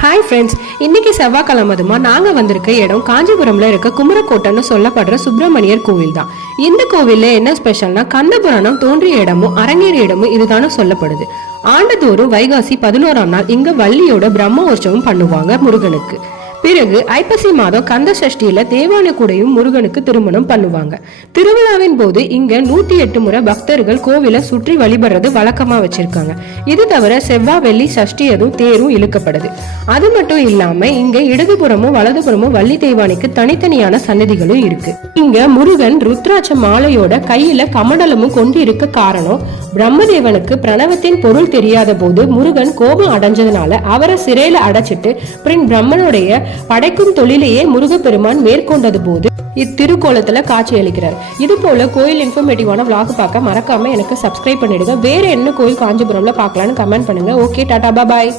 Hi friends, இன்னைக்கு செவ்வாய்க்கிழமை அதுமா நாங்கள் வந்திருக்க இடம் காஞ்சிபுரம்ல இருக்க குமரக்கோட்டைன்னு சொல்லப்படுற சுப்பிரமணியர் கோவில் தான். இந்த கோவில்ல என்ன ஸ்பெஷல்னா கந்தபுராணம் தோன்றிய இடமும் அரங்கேறிய இடமும் இதுதானு சொல்லப்படுது. ஆண்டுதோறும் வைகாசி 11ஆம் நாள் இங்க வள்ளியோட பிரம்ம உற்சவம் பண்ணுவாங்க முருகனுக்கு. பிறகு ஐப்பசி மாதம் கந்த சஷ்டியில தேவான கூடையும் முருகனுக்கு திருமணம் பண்ணுவாங்க. திருவிழாவின் போது இங்க 108 முறை பக்தர்கள் கோவிலை சுற்றி வழிபடுறது வழக்கமா வச்சிருக்காங்க. இது தவிர செவ்வாய் வெள்ளி சஷ்டி எதுவும் தேரும் இழுக்கப்படுது. அது மட்டும் இல்லாம இங்க இடதுபுறமும் வலதுபுறமும் வள்ளி தெய்வானைக்கு தனித்தனியான சன்னதிகளும் இருக்கு. இங்க முருகன் ருத்ராட்ச மாலையோட கையில கமண்டலமும் கொண்டு இருக்க காரணம், பிரம்மதேவனுக்கு பிரணவத்தின் பொருள் தெரியாத போது முருகன் கோபம் அடைஞ்சதுனால அவரை சிறையில அடைச்சிட்டு பின் பிரம்மனுடைய படைக்கும் தொழிலையே முருகப்பெருமான் மேற்கொண்டது போது இத்திருக்கோலத்துல காட்சி அளிக்கிறார். இது போல கோயில் இன்ஃபர்மேட்டிவான விளாக் பார்க்க மறக்காம எனக்கு சப்ஸ்கிரைப் பண்ணிடுங்க. வேற என்ன கோயில் காஞ்சிபுரம்ல பார்க்கலான்னு கமெண்ட் பண்ணுங்க. ஓகே, டாடா, பாய்.